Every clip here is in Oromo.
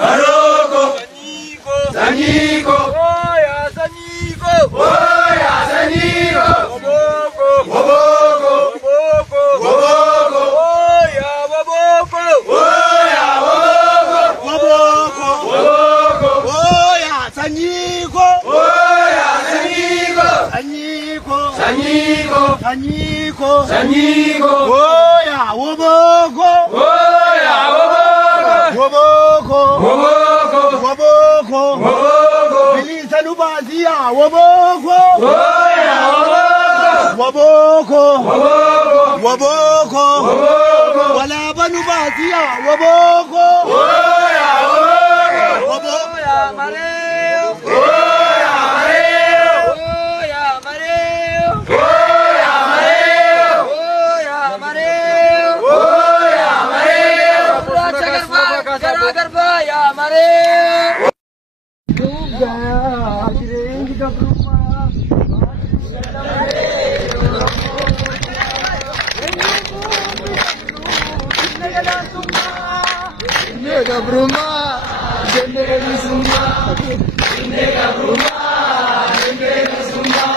Maroko, Zanico, Oya Zanico, Oya Zanico, Waboko, Waboko, Waboko, Waboko, Oya Waboko, Oya Waboko, Waboko, Waboko, Oya Zanico, Oya Zanico, Zanico, Zanico, Zanico, Zanico, Oya Waboko, Oya Waboko, Waboko, Waboko, Waboko, Waboko, Bilisa Nubazia, Waboko, Oya Waboko, Waboko, Waboko, Waboko, Walaba Nubazia, Waboko, Oya Waboko, Oya Mareo, Oya Mareo, Oya Mareo, Oya Mareo, Oya Mareo, Oya Mareo, Garba, Garba, ya Mareo. Juga, akhirnya kita berumah. Nega berumah, nega di semua. Nega berumah, nega di semua.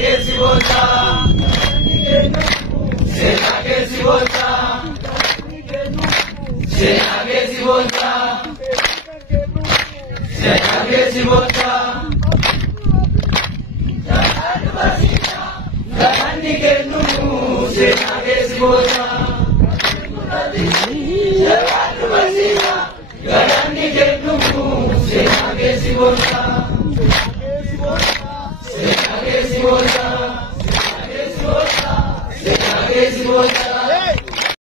के सिवोता सेना के सिवोता सेना के सिवोता सेना के सिवोता Gandhi के नुमु सेना के सिवोता Gandhi के नुमु सेना के सिवोता सेना के सिवोता